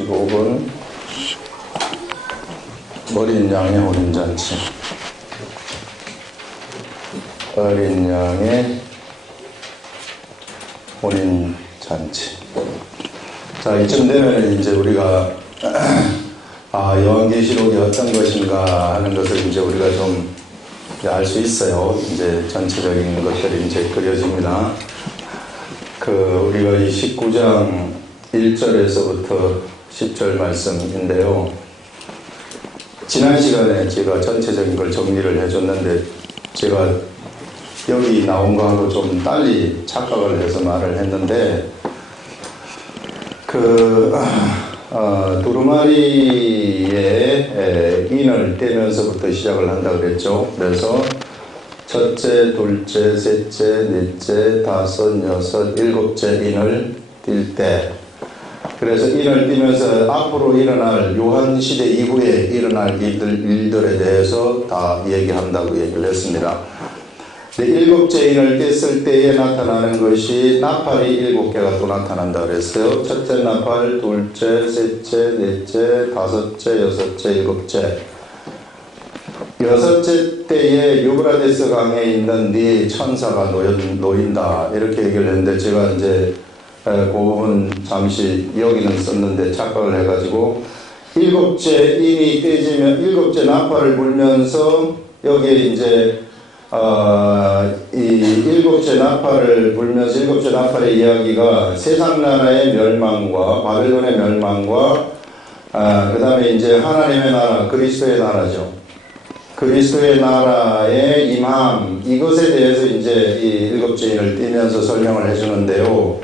15번 어린 양의 혼인잔치. 어린 양의 혼인잔치. 자, 이쯤 되면 이제 우리가 요한계시록이 어떤 것인가 하는 것을 이제 우리가 좀 알 수 있어요. 이제 전체적인 것들이 이제 그려집니다. 우리가 이 19장 1절에서부터 10절 말씀인데요. 지난 시간에 제가 전체적인 걸 정리를 해줬는데, 제가 여기 나온 거하고 좀 달리 착각을 해서 말을 했는데, 두루마리의 인을 떼면서부터 시작을 한다 그랬죠. 그래서 첫째, 둘째, 셋째, 넷째, 다섯, 여섯, 일곱째 인을 띌 때, 그래서 인을 띄면서 앞으로 일어날 요한시대 이후에 일어날 일들에 대해서 다 얘기한다고 얘기를 했습니다. 일곱째 인을 뗐을 때에 나타나는 것이 나팔이 7개가 또 나타난다 그랬어요. 첫째 나팔, 둘째, 셋째, 넷째, 다섯째, 여섯째, 일곱째. 여섯째 때에 유브라데스 강에 있는 네 천사가 놓인다, 이렇게 얘기를 했는데, 제가 이제 그 부분 잠시 여기는 썼는데 착각을 해가지고, 일곱째 인이 떼지면 일곱째 나팔을 불면서 여기에 이제 이 일곱째 나팔을 불면서 일곱째 나팔의 이야기가 세상 나라의 멸망과 바벨론의 멸망과 그 다음에 이제 하나님의 나라, 그리스도의 나라죠. 그리스도의 나라의 임함, 이것에 대해서 이제 이 일곱째 인을 띄면서 설명을 해주는데요.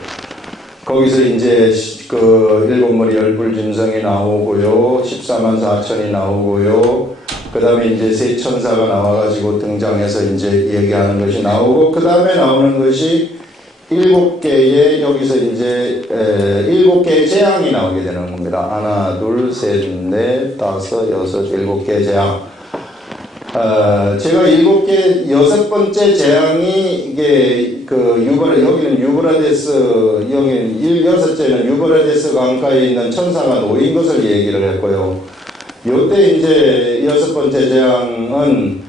거기서 이제 일곱 머리 열불 짐승이 나오고요, 14만 4천이 나오고요, 그 다음에 이제 세 천사가 나와가지고 등장해서 이제 얘기하는 것이 나오고, 그 다음에 나오는 것이 7개의, 여기서 이제 7개의 재앙이 나오게 되는 겁니다. 하나, 둘, 셋, 넷, 다섯, 여섯, 7개의 재앙. 제가 7개, 6번째 재앙이 이게 여기는 유브라데스, 여기는 6째는 유브라데스 강가에 있는 천사가 놓인 것을 얘기를 했고요. 요때 이제 6번째 재앙은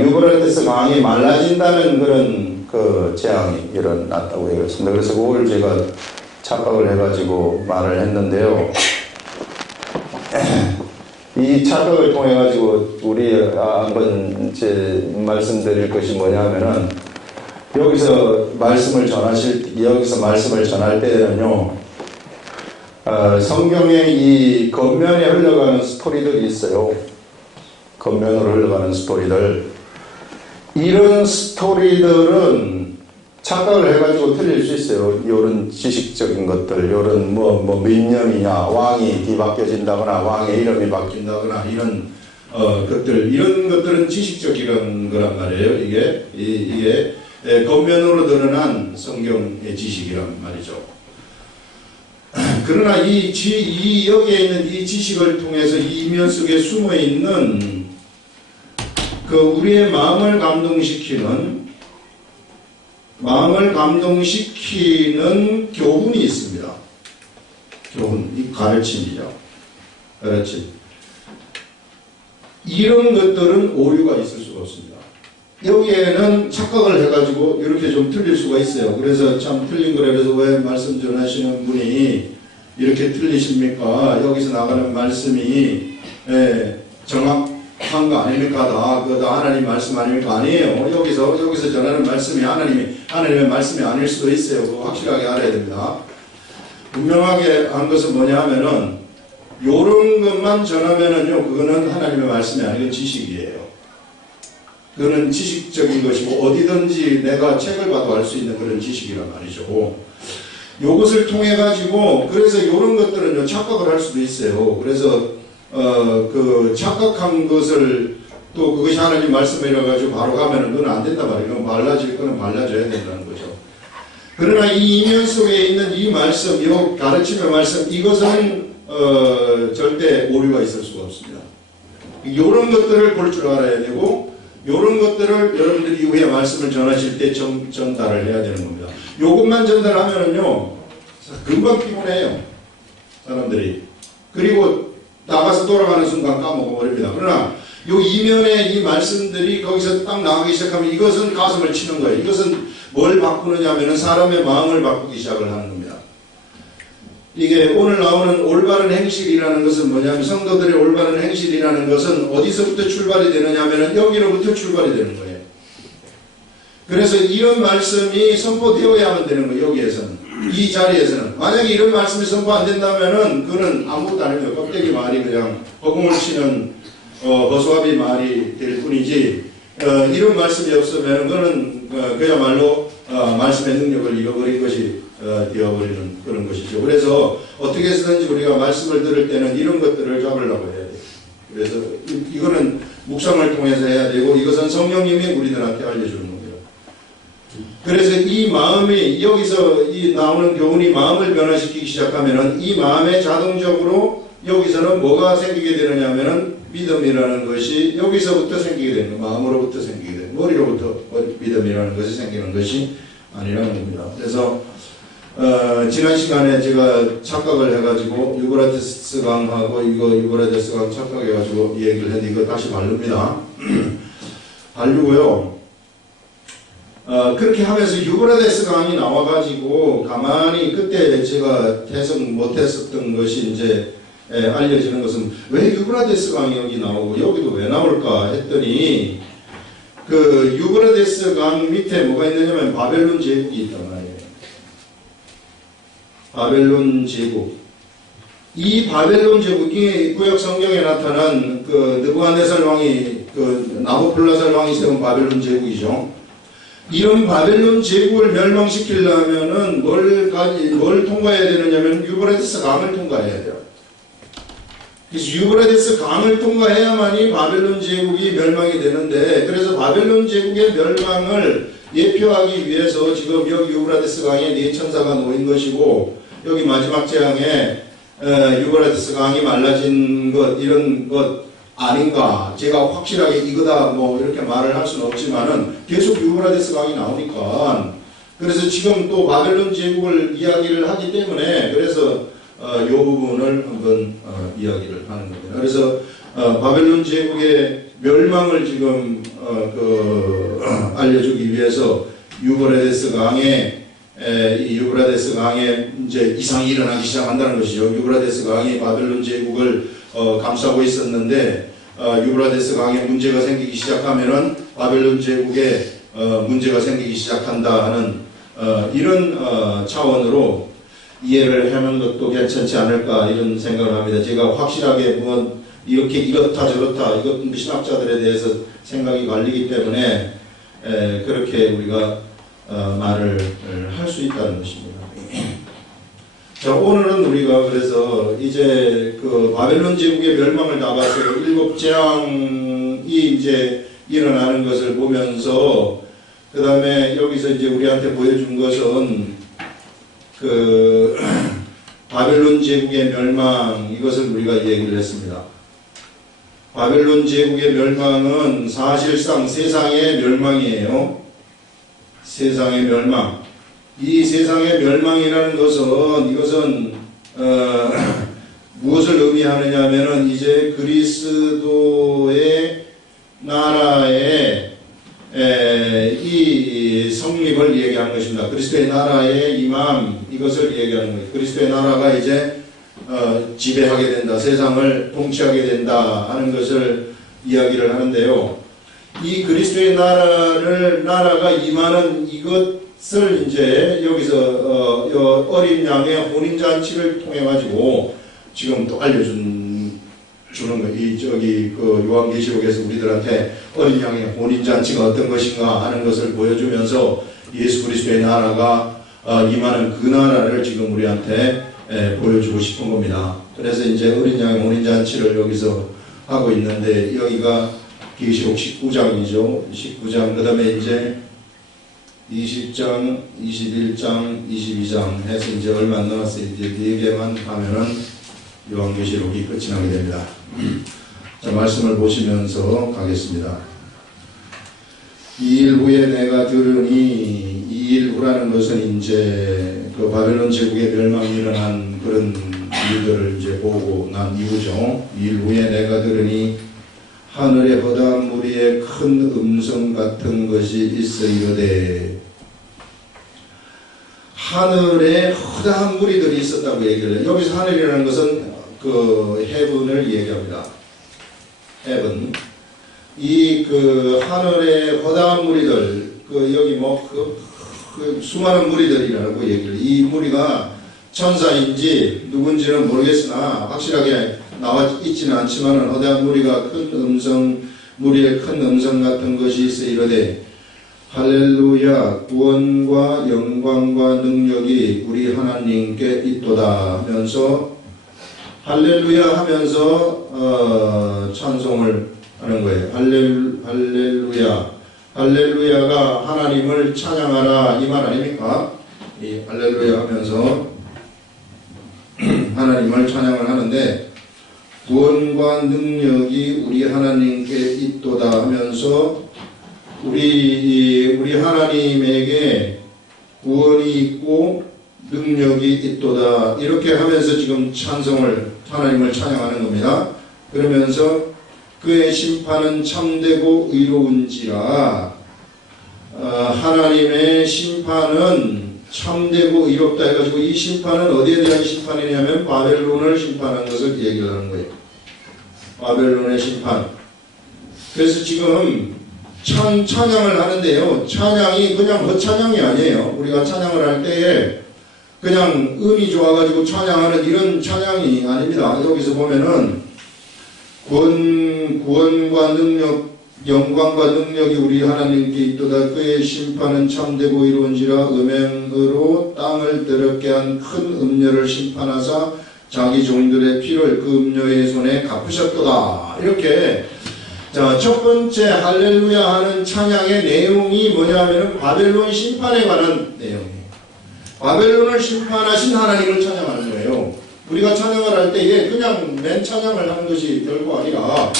유브라데스 강이 말라진다는 그런 재앙이 일어났다고 얘기했습니다. 그래서 그걸 제가 착각을 해가지고 말을 했는데요. 이 착각을 통해 가지고 우리 한번 이제 말씀드릴 것이 뭐냐면은, 여기서 말씀을 전할 때는요, 성경에 이 겉면에 흘러가는 스토리들이 있어요. 겉면으로 흘러가는 스토리들. 이런 스토리들은 착각을 해가지고 틀릴 수 있어요. 요런 지식적인 것들, 요런 몇 년이냐, 왕이 뒤바뀌어진다거나, 왕의 이름이 바뀐다거나, 이런 이런 것들은 지식적인 거란 말이에요. 이게 겉면으로 드러난 성경의 지식이란 말이죠. 그러나 여기에 있는 이 지식을 통해서 이 이면 속에 숨어 있는 우리의 마음을 감동시키는 교훈이 있습니다. 교훈, 이 가르침이죠. 가르침. 이런 것들은 오류가 있을 수가 없습니다. 여기에는 착각을 해가지고 이렇게 좀 틀릴 수가 있어요. 그래서 참 틀린 거라 그래서 왜 말씀 전하시는 분이 이렇게 틀리십니까? 여기서 나가는 말씀이 정확한 거 아닙니까? 다 하나님 말씀 아닙니까? 아니에요. 여기서 전하는 말씀이 하나님의 말씀이 아닐 수도 있어요. 그거 확실하게 알아야 됩니다. 분명하게 한 것은 뭐냐 하면은, 요런 것만 전하면은요, 그거는 하나님의 말씀이 아니고 지식이에요. 그거는 지식적인 것이고, 어디든지 내가 책을 봐도 알 수 있는 그런 지식이란 말이죠. 요것을 통해 가지고, 그래서 요런 것들은요, 착각을 할 수도 있어요. 그래서 착각한 것을 또 그것이 하나님 말씀이라 가지고 바로 가면은 그건 안 된단 말이에요. 말라질 거는 말라져야 된다는 거죠. 그러나 이 이면 속에 있는 이 말씀, 이 가르침의 말씀, 이것은 절대 오류가 있을 수가 없습니다. 이런 것들을 볼 줄 알아야 되고, 이런 것들을 여러분들이 이후에 말씀을 전하실 때 전달을 해야 되는 겁니다. 이것만 전달하면은요, 금방 피곤해요. 사람들이. 그리고 나가서 돌아가는 순간 까먹어버립니다. 그러나 요 이면의 이 말씀들이 거기서 딱 나가기 시작하면 이것은 가슴을 치는 거예요. 이것은 뭘 바꾸느냐 하면 사람의 마음을 바꾸기 시작을 하는 겁니다. 이게 오늘 나오는 올바른 행실이라는 것은 뭐냐면 성도들의 올바른 행실이라는 것은 어디서부터 출발이 되느냐 하면 여기로부터 출발이 되는 거예요. 그래서 이런 말씀이 선포되어야만 되는 거예요. 여기에서는. 이 자리에서는. 만약에 이런 말씀이 선포 안 된다면은 그는 아무것도 아닙니다. 껍데기 말이 그냥 허공을 치는 허수아비 말이 될 뿐이지 이런 말씀이 없으면 그는 그야말로 말씀의 능력을 잃어버린 것이 되어버리는 그런 것이죠. 그래서 어떻게 해서든지 우리가 말씀을 들을 때는 이런 것들을 잡으려고 해야 돼요. 그래서 이거는 묵상을 통해서 해야 되고 이것은 성령님이 우리들한테 알려주는 겁니다. 그래서 이 마음이 여기서 이 나오는 교훈이 마음을 변화시키기 시작하면은 이 마음에 자동적으로 여기서는 뭐가 생기게 되느냐 하면은 믿음이라는 것이 여기서부터 생기게 되는 거예요. 마음으로부터 생기게 되는 머리로부터 믿음이라는 것이 생기는 것이 아니라는 겁니다. 그래서 지난 시간에 제가 착각을 해가지고 유브라데스 강하고 이거 유브라데스 강 착각해가지고 이 얘기를 했는데 이거 다시 바릅니다. 바르고요. 그렇게 하면서 유브라데스 강이 나와가지고 가만히 그때 제가 해석 못했었던 것이 이제 알려지는 것은 왜 유브라데스 강이 여기 나오고 여기도 왜 나올까 했더니 그 유브라데스 강 밑에 뭐가 있느냐면 바벨론 제국이 있단 말이에요. 바벨론 제국. 이 바벨론 제국이 구약 성경에 나타난 그 느부갓네살 왕이 그 나부콜라살 왕이 세운 바벨론 제국이죠. 이런 바벨론 제국을 멸망시키려면은 뭘 통과해야 되느냐면 유브라데스 강을 통과해야 돼요. 그래서 유브라데스 강을 통과해야만이 바벨론 제국이 멸망이 되는데 그래서 바벨론 제국의 멸망을 예표하기 위해서 지금 여기 유브라데스 강에 네 천사가 놓인 것이고 여기 마지막 재앙에 유브라데스 강이 말라진 것 이런 것 아닌가 제가 확실하게 이거다 뭐 이렇게 말을 할 수는 없지만은 계속 유브라데스 강이 나오니까 그래서 지금 또 바벨론 제국을 이야기를 하기 때문에 그래서 이 부분을 한번 이야기를 하는 겁니다. 그래서 바벨론 제국의 멸망을 지금 알려주기 위해서 유브라데스 강에 이 유브라데스 강에 이제 이상이 일어나기 시작한다는 것이죠. 유브라데스 강이 바벨론 제국을 감싸고 있었는데 유브라데스 강에 문제가 생기기 시작하면은 바벨론 제국에 문제가 생기기 시작한다 하는 이런 차원으로 이해를 하는 것도 괜찮지 않을까 이런 생각을 합니다. 제가 확실하게 뭐 이렇게 이렇다 저렇다 이것 신학자들에 대해서 생각이 갈리기 때문에 그렇게 우리가 말을 할 수 있다는 것입니다. 자, 오늘은 우리가 그래서 이제 그 바벨론 제국의 멸망을 다 봤어요. 7 재앙이 이제 일어나는 것을 보면서 그 다음에 여기서 이제 우리한테 보여준 것은 그 바벨론 제국의 멸망 이것을 우리가 얘기를 했습니다. 바벨론 제국의 멸망은 사실상 세상의 멸망이에요. 세상의 멸망. 이 세상의 멸망이라는 것은 이것은 무엇을 의미하느냐 하면은 이제 그리스도의 나라의 이 성립을 얘기하는 것입니다. 그리스도의 나라의 임함 이것을 얘기하는 거예요. 그리스도의 나라가 이제 지배하게 된다. 세상을 통치하게 된다 하는 것을 이야기를 하는데요. 이 그리스도의 나라가 임하는 이것을 이제 여기서 어린 양의 혼인잔치를 통해 가지고 지금 또 주는 거예요. 그 요한계시록에서 우리들한테 어린 양의 혼인잔치가 어떤 것인가 하는 것을 보여주면서 예수 그리스도의 나라가 임하는 그 나라를 지금 우리한테 보여주고 싶은 겁니다. 그래서 이제 어린 양의 혼인잔치를 여기서 하고 있는데 여기가 계시록 19장이죠. 19장 그 다음에 이제 20장, 21장, 22장 해서 이제 얼마 안 남았어요. 이제 4개만 하면은 요한계시록이 끝이 나게 됩니다. 자, 말씀을 보시면서 가겠습니다. 2일 후에 내가 들으니 2일 후라는 것은 이제 그 바벨론 제국의 멸망이 일어난 그런 일들을 이제 보고 난 이후죠. 일 후에 내가 들으니 하늘의 허다한 무리에 큰 음성 같은 것이 있어 이르되, 하늘에 허다한 무리들이 있었다고 얘기를 해요. 여기서 하늘이라는 것은 그 헤븐을 얘기합니다. 헤븐. 이 그 하늘의 허다한 무리들, 그 여기 뭐 그 수많은 무리들이라고 얘기를, 이 무리가 천사인지 누군지는 모르겠으나 확실하게 나와 있지는 않지만은 허다한 무리가 큰 음성, 무리의 큰 음성 같은 것이 있어 이르되, 할렐루야, 구원과 영광과 능력이 우리 하나님께 있도다 하면서, 할렐루야 하면서 찬송을 하는 거예요. 할렐루야. 할렐루야가 하나님을 찬양하라 이 말 아닙니까? 이 할렐루야 하면서 하나님을 찬양을 하는데, 구원과 능력이 우리 하나님께 있도다 하면서 우리 하나님에게 구원이 있고 능력이 있도다, 이렇게 하면서 지금 찬송을, 하나님을 찬양하는 겁니다. 그러면서 그의 심판은 참되고 의로운지라, 하나님의 심판은 참되고 의롭다 해가지고, 이 심판은 어디에 대한 심판이냐면 바벨론을 심판한 것을 얘기를 하는 거예요. 바벨론의 심판. 그래서 지금 찬양을 하는데요, 찬양이 그냥 헛찬양이 아니에요. 우리가 찬양을 할 때에 그냥 음이 좋아가지고 찬양하는 이런 찬양이 아닙니다. 여기서 보면은 구원과 능력, 영광과 능력이 우리 하나님께 있도다. 그의 심판은 참되고 이루은지라, 음행으로 땅을 더럽게 한 큰 음녀를 심판하사 자기 종들의 피를 그 음녀의 손에 갚으셨도다. 이렇게, 자, 첫 번째 할렐루야 하는 찬양의 내용이 뭐냐면은 바벨론 심판에 관한 내용이에요. 바벨론을 심판하신 하나님을 찬양하는 거예요. 우리가 찬양을 할 때 그냥 맨 찬양을 하는 것이 결코 아니라,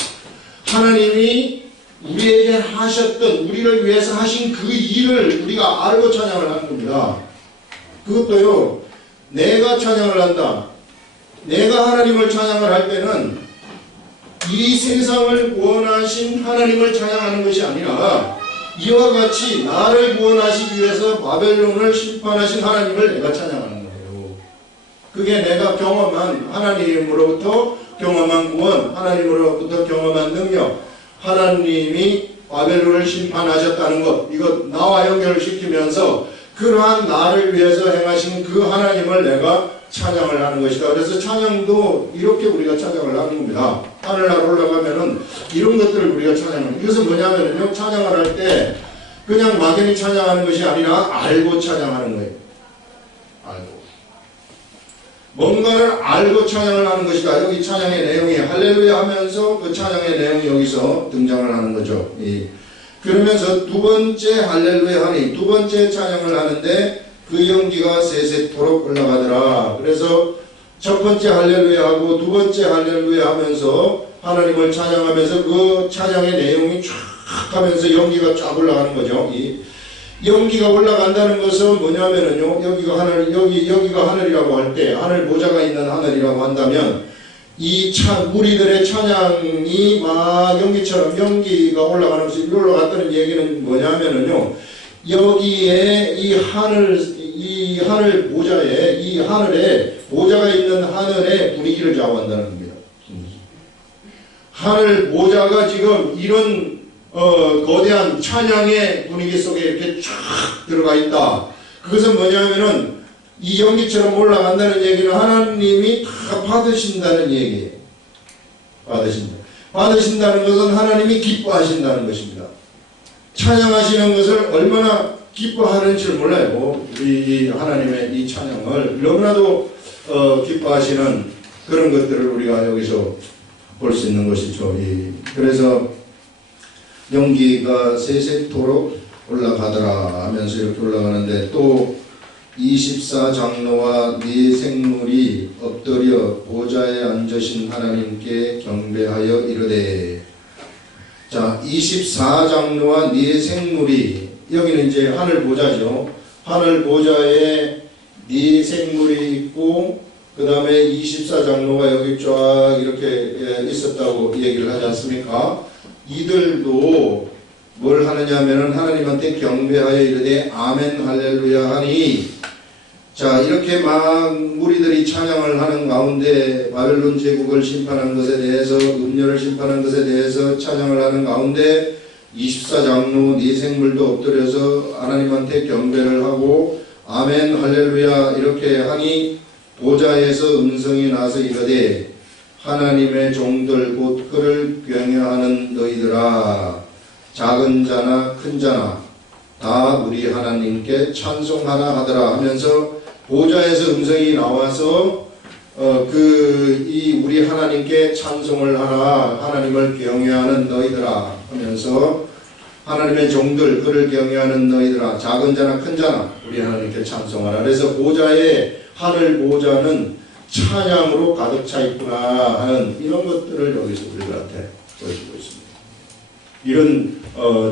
하나님이 우리에게 하셨던, 우리를 위해서 하신 그 일을 우리가 알고 찬양을 하는 겁니다. 그것도요, 내가 찬양을 한다. 내가 하나님을 찬양을 할 때는 이 세상을 구원하신 하나님을 찬양하는 것이 아니라, 이와 같이 나를 구원하시기 위해서 바벨론을 심판하신 하나님을 내가 찬양하는 거예요. 그게 내가 경험한, 하나님으로부터 경험한 구원, 하나님으로부터 경험한 능력, 하나님이 바벨론을 심판하셨다는 것, 이것 나와 연결을 시키면서 그러한 나를 위해서 행하신 그 하나님을 내가 찬양을 하는 것이다. 그래서 찬양도 이렇게 우리가 찬양을 하는 겁니다. 하늘나라 올라가면은 이런 것들을 우리가 찬양을, 이것은 뭐냐면요, 찬양을 할 때 그냥 막연히 찬양하는 것이 아니라 알고 찬양하는 거예요. 알고. 뭔가를 알고 찬양을 하는 것이다. 여기 찬양의 내용이 할렐루야 하면서 그 찬양의 내용이 여기서 등장을 하는 거죠. 그러면서 두 번째 할렐루야 하니, 두 번째 찬양을 하는데 그 연기가 세세토록 올라가더라. 그래서 첫 번째 할렐루야 하고 두 번째 할렐루야 하면서 하나님을 찬양하면서 그 찬양의 내용이 쫙 하면서 연기가 쫙 올라가는 거죠. 이 연기가 올라간다는 것은 뭐냐면은요, 여기가 하늘이라고 할 때, 하늘 보좌가 있는 하늘이라고 한다면, 이 무리들의 찬양이 막 연기처럼 연기가 올라가는 것이, 올라갔다는 얘기는 뭐냐면은요, 여기에 이 하늘 보좌에, 이 하늘에, 보좌가 있는 하늘의 분위기를 좌우한다는 겁니다. 하늘 보좌가 지금 이런 거대한 찬양의 분위기 속에 이렇게 쫙 들어가 있다. 그것은 뭐냐면은 이 연기처럼 올라간다는 얘기는 하나님이 다 받으신다는 얘기예요. 받으신다는 것은 하나님이 기뻐하신다는 것입니다. 찬양하시는 것을 얼마나 기뻐하는지를 몰라요. 우리 하나님의 이 찬양을 너무나도 기뻐하시는 그런 것들을 우리가 여기서 볼 수 있는 것이죠. 그래서 연기가 세세토록 올라가더라 하면서 이렇게 올라가는데, 또 24장로와 네 생물이 엎드려 보좌에 앉으신 하나님께 경배하여 이르되. 자, 24장로와 네 생물이, 여기는 이제 하늘 보좌죠. 하늘 보좌에 네 생물이 있고 그 다음에 24장로가 여기 쫙 이렇게 있었다고 얘기를 하지 않습니까? 이들도 뭘 하느냐 하면은 하나님한테 경배하여 이르되 아멘 할렐루야 하니, 자, 이렇게 막 무리들이 찬양을 하는 가운데 바벨론 제국을 심판한 것에 대해서, 음녀를 심판한 것에 대해서 찬양을 하는 가운데 24장로 네 생물도 엎드려서 하나님한테 경배를 하고 아멘 할렐루야 이렇게 하니, 보좌에서 음성이 나서 이르되 하나님의 종들 곧 그를 경외하는 너희들아, 작은 자나 큰 자나 다 우리 하나님께 찬송하라 하더라 하면서 보좌에서 음성이 나와서 우리 하나님께 찬송을 하라, 하나님을 경외하는 너희들아 하면서 하나님의 종들 그를 경외하는 너희들아, 작은 자나 큰 자나 우리 하나님께 찬송하라. 그래서 보좌의 하늘 보좌는 찬양으로 가득 차 있구나 하는 이런 것들을 여기서 우리들한테 보여주고 있습니다. 이런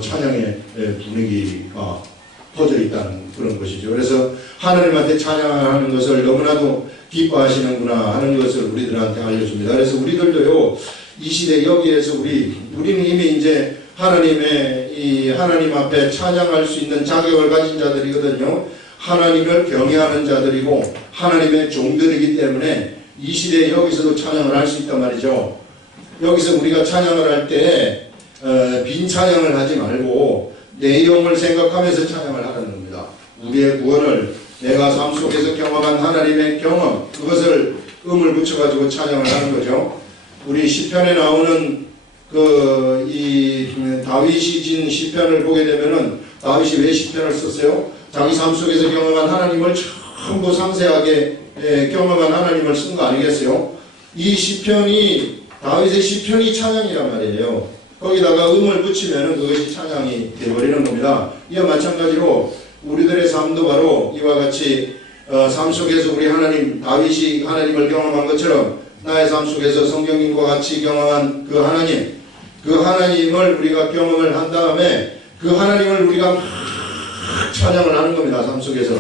찬양의 분위기가 퍼져 있다는 그런 것이죠. 그래서 하나님한테 찬양하는 것을 너무나도 기뻐하시는구나 하는 것을 우리들한테 알려줍니다. 그래서 우리들도요, 이 시대 여기에서 우리는 이미 이제 하나님 앞에 찬양할 수 있는 자격을 가진 자들이거든요. 하나님을 경외하는 자들이고 하나님의 종들이기 때문에 이 시대에 여기서도 찬양을 할 수 있단 말이죠. 여기서 우리가 찬양을 할 때 빈 찬양을 하지 말고 내용을 생각하면서 찬양을 하는 겁니다. 우리의 구원을 내가 삶 속에서 경험한 하나님의 경험, 그것을 음을 붙여가지고 찬양을 하는 거죠. 우리 시편에 나오는 다윗이 진 시편을 보게 되면은 다윗이 왜 시편을 썼어요? 자기 삶 속에서 경험한 하나님을 전부 상세하게 경험한 하나님을 쓴 거 아니겠어요? 이 시편이, 다윗의 시편이 찬양이란 말이에요. 거기다가 음을 붙이면은 그것이 찬양이 되어버리는 겁니다. 이와 마찬가지로 우리들의 삶도 바로 이와 같이 삶 속에서 우리 다윗이 하나님을 경험한 것처럼 나의 삶 속에서 성경님과 같이 경험한 그 하나님을 우리가 경험을 한 다음에 그 하나님을 우리가 막 찬양을 하는 겁니다. 삶 속에서.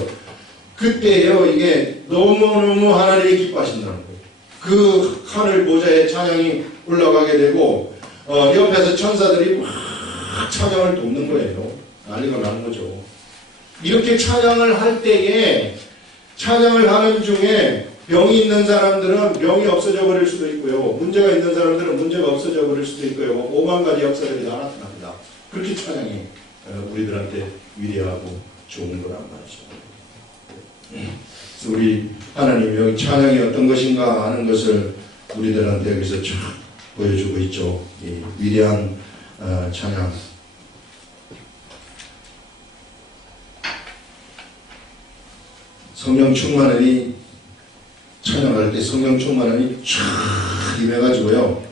그때요, 이게 너무너무 하나님이 기뻐하신다는 거예요. 그 하늘 보좌에 찬양이 올라가게 되고 옆에서 천사들이 막 찬양을 돕는 거예요. 난리가 나는 거죠. 이렇게 찬양을 할 때에, 찬양을 하는 중에 병이 있는 사람들은 병이 없어져 버릴 수도 있고요. 문제가 있는 사람들은 문제가 없어져 버릴 수도 있고요. 오만 가지 역사들이 다 나타납니다. 그렇게 찬양이 우리들한테 위대하고 좋은 거란 말이죠. 그래서 우리 하나님이 여기 찬양이 어떤 것인가 하는 것을 우리들한테 여기서 쫙 보여주고 있죠. 이 위대한 찬양. 성령 충만함이, 찬양할 때 성령 충만함이 쫙 임해가지고요.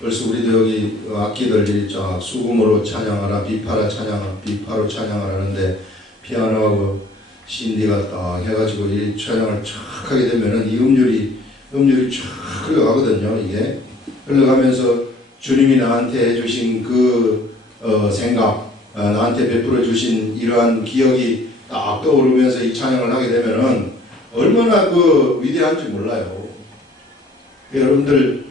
벌써 우리도 여기 악기들이 쫙 수금으로 찬양하라, 비파라 찬양하라, 비파로 찬양하라 하는데 피아노하고 신디가 딱 해가지고 이 찬양을 쫙 하게 되면은 이 음률이 쫙 흘러가거든요. 이게 흘러가면서 주님이 나한테 해주신 그 생각, 나한테 베풀어 주신 이러한 기억이 딱 떠오르면서 이 찬양을 하게 되면은 얼마나 위대한지 몰라요. 여러분들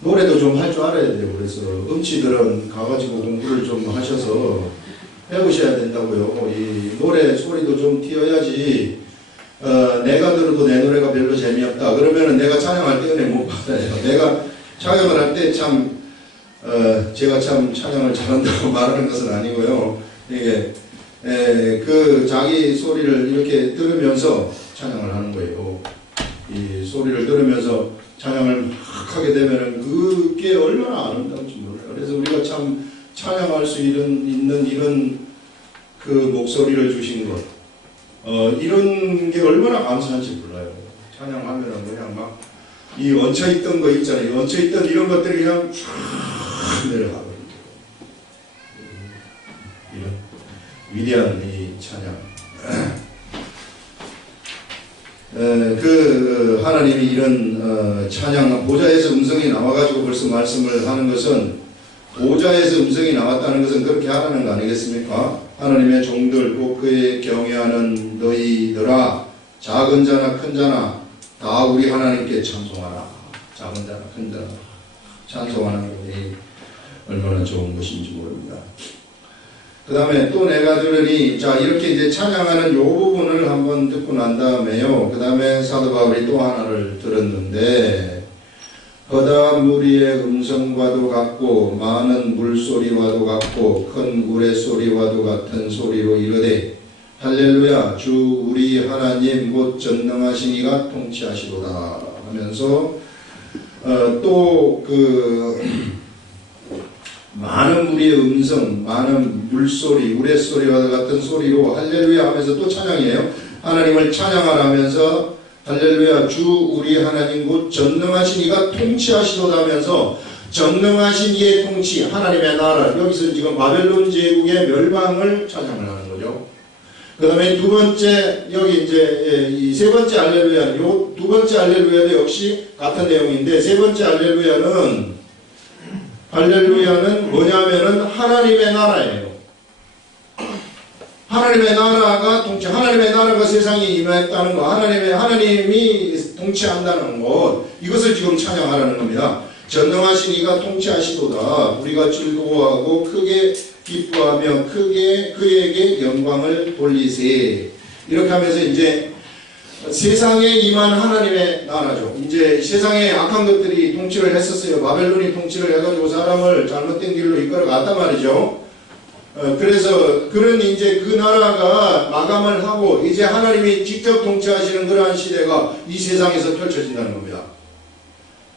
노래도 좀 할 줄 알아야 돼요. 그래서 음치들은 가가지고 공부를 좀 하셔서 배우셔야 된다고요. 이 노래 소리도 좀 튀어야지. 내가 들어도 내 노래가 별로 재미없다 그러면은 내가 찬양할 때 은혜 못 받아요. 내가 찬양을 할 때 제가 참 찬양을 잘한다고 말하는 것은 아니고요. 이게 자기 소리를 이렇게 들으면서 찬양을 하는 거예요. 이 소리를 들으면서 찬양을 막 하게 되면은 그게 얼마나 아름다운지 몰라요. 그래서 우리가 참 찬양할 수 있는 이런 그 목소리를 주신 것, 이런 게 얼마나 감사한지 몰라요. 찬양하면은 그냥 막 이 얹혀있던 거 있잖아요. 얹혀있던 이런 것들이 그냥 쫙 내려가거든요. 이런 위대한 이 찬양. 하나님이 이런 찬양, 보좌에서 음성이 나와가지고 벌써 말씀을 하는 것은, 보좌에서 음성이 나왔다는 것은 그렇게 하라는 거 아니겠습니까? 하나님의 종들 꼭 그의 경외하는 너희들아, 작은 자나 큰 자나 다 우리 하나님께 찬송하라. 작은 자나 큰 자나 찬송하는 것이 얼마나 좋은 것인지 모릅니다. 그 다음에 또 내가 들으니, 자, 이렇게 이제 찬양하는 요 부분을 한번 듣고 난 다음에요. 그 다음에 사도 바울이 또 하나를 들었는데, 허다한 무리의 음성과도 같고, 많은 물소리와도 같고, 큰 우레소리와도 같은 소리로 이르되, 할렐루야, 주 우리 하나님 곧 전능하신 이가 통치하시도다 하면서, 또 많은 무리의 음성, 많은 물소리, 우레소리와 같은 소리로 할렐루야 하면서 또 찬양이에요. 하나님을 찬양하라면서 할렐루야 주 우리 하나님 곧 전능하신 이가 통치하시도다 하면서 전능하신 이의 통치, 하나님의 나라, 여기서 지금 바벨론 제국의 멸망을 찬양을 하는 거죠. 그 다음에 두 번째, 여기 이제 이 세 번째 할렐루야는, 요 두 번째 할렐루야도 역시 같은 내용인데, 세 번째 할렐루야는 뭐냐면은 하나님의 나라예요. 하나님의 나라가 하나님의 나라가 세상에 임했다는 것, 하나님이 통치한다는 것, 이것을 지금 찬양하라는 겁니다. 전능하신 이가 통치하시도다. 우리가 즐거워하고 크게 기뻐하며 크게 그에게 영광을 돌리세. 이렇게 하면서 이제 세상에 임한 하나님의 나라죠. 이제 세상에 악한 것들이 통치를 했었어요. 바벨론이 통치를 해가지고 사람을 잘못된 길로 이끌어갔단 말이죠. 그래서 그런 이제 그 나라가 마감을 하고 이제 하나님이 직접 통치하시는 그러한 시대가 이 세상에서 펼쳐진다는 겁니다.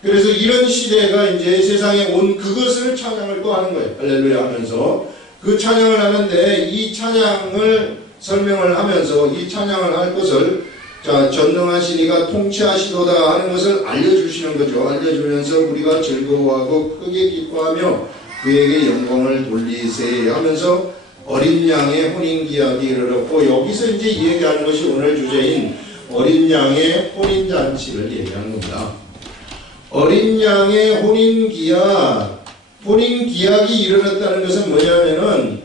그래서 이런 시대가 이제 세상에 온 그것을 찬양을 또 하는 거예요. 할렐루야 하면서 그 찬양을 하는데, 이 찬양을 설명을 하면서 이 찬양을 할 것을, 자, 전능하신 이가 통치하시도다 하는 것을 알려주시는 거죠. 알려주면서 우리가 즐거워하고 크게 기뻐하며 그에게 영광을 돌리세 하면서 어린 양의 혼인기약이 이르렀고, 여기서 이제 얘기하는 것이 오늘 주제인 어린 양의 혼인잔치를 얘기하는 겁니다. 어린 양의 혼인기약이 이르렀다는 것은 뭐냐면은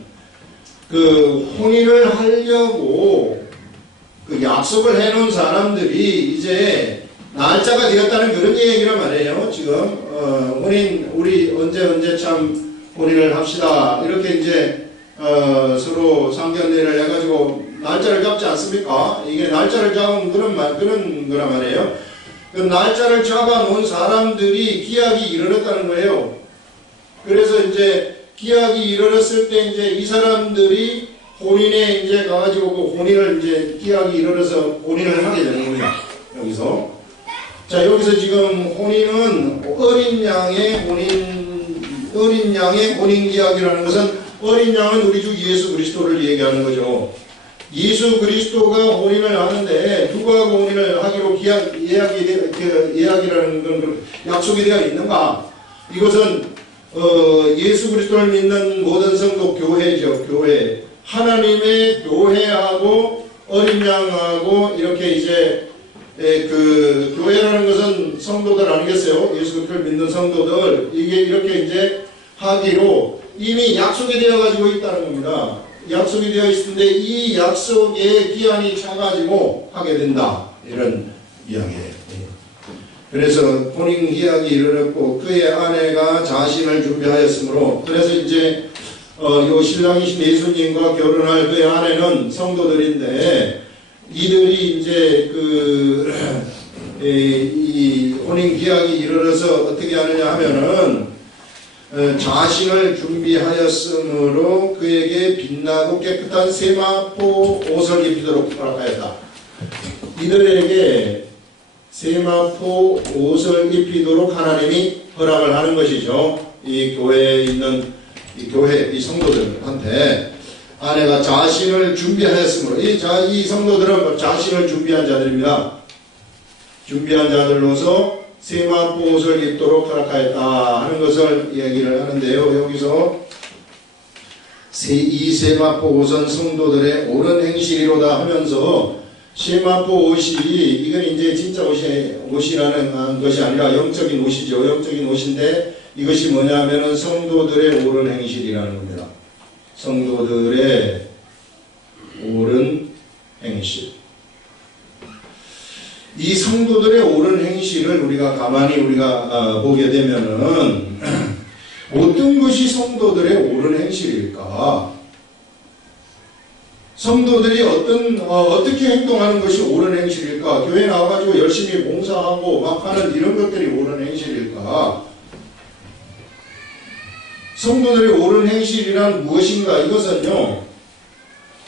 그 혼인을 하려고 그 약속을 해놓은 사람들이 이제 날짜가 되었다는 그런 얘기란 말이에요. 지금 우리 언제 참 혼인을 합시다 이렇게 이제 서로 상견례를 해가지고 날짜를 잡지 않습니까? 이게 날짜를 잡은 그런 거란 말이에요. 그 날짜를 잡아놓은 사람들이 기약이 이르렀다는 거예요. 그래서 이제 기약이 이르렀을 때 이제 이 사람들이 혼인에 이제 가가지고 그 혼인을 이제 기약이 이르러서 혼인을 하게 되는 겁니다. 여기서. 자, 여기서 지금 혼인은 어린 양의 혼인 기약이라는 것은, 어린 양은 우리 주 예수 그리스도를 얘기하는 거죠. 예수 그리스도가 혼인을 하는데 누가 혼인을 하기로 예약이라는 건 약속이 되어 있는가? 이것은 예수 그리스도를 믿는 모든 성도 교회죠. 교회. 하나님의 교회하고 어린 양하고 이렇게 이제 그 교회라는 것은 성도들 아니겠어요? 예수 그리스도를 믿는 성도들, 이게 이렇게 이제 하기로 이미 약속이 되어 가지고 있다는 겁니다. 약속이 되어 있는데 이 약속의 기한이 차가지고 하게 된다, 이런 이야기예요. 그래서 혼인 기약이 이르렀고 그의 아내가 자신을 준비하였으므로, 그래서 이제 요 신랑이신 예수님과 결혼할 그의 아내는 성도들인데, 이들이 이제 이 혼인 기약이 이르러서 어떻게 하느냐 하면은 자신을 준비하였으므로 그에게 빛나고 깨끗한 세마포 옷을 입히도록 허락하였다. 이들에게 세마포 옷을 입히도록 하나님이 허락을 하는 것이죠. 이 교회에 있는 이 성도들한테 아내가 자신을 준비하였으므로, 이 성도들은 자신을 준비한 자들입니다. 준비한 자들로서 세마포 옷을 입도록 허락하였다 하는 것을 얘기를 하는데요. 여기서 이 세마포 옷은 성도들의 옳은 행실이로다 하면서, 세마포 옷이, 이건 이제 진짜 옷이라는 것이 아니라 영적인 옷이죠. 영적인 옷인데 이것이 뭐냐면은 성도들의 옳은 행실이라는 겁니다. 성도들의 옳은 행실. 이 성도들의 옳은 행실을 우리가 가만히 보게 되면은 어떤 것이 성도들의 옳은 행실일까? 성도들이 어떻게 행동하는 것이 옳은 행실일까? 교회 나와가지고 열심히 봉사하고 막 하는 이런 것들이 옳은 행실일까? 성도들의 옳은 행실이란 무엇인가? 이것은요,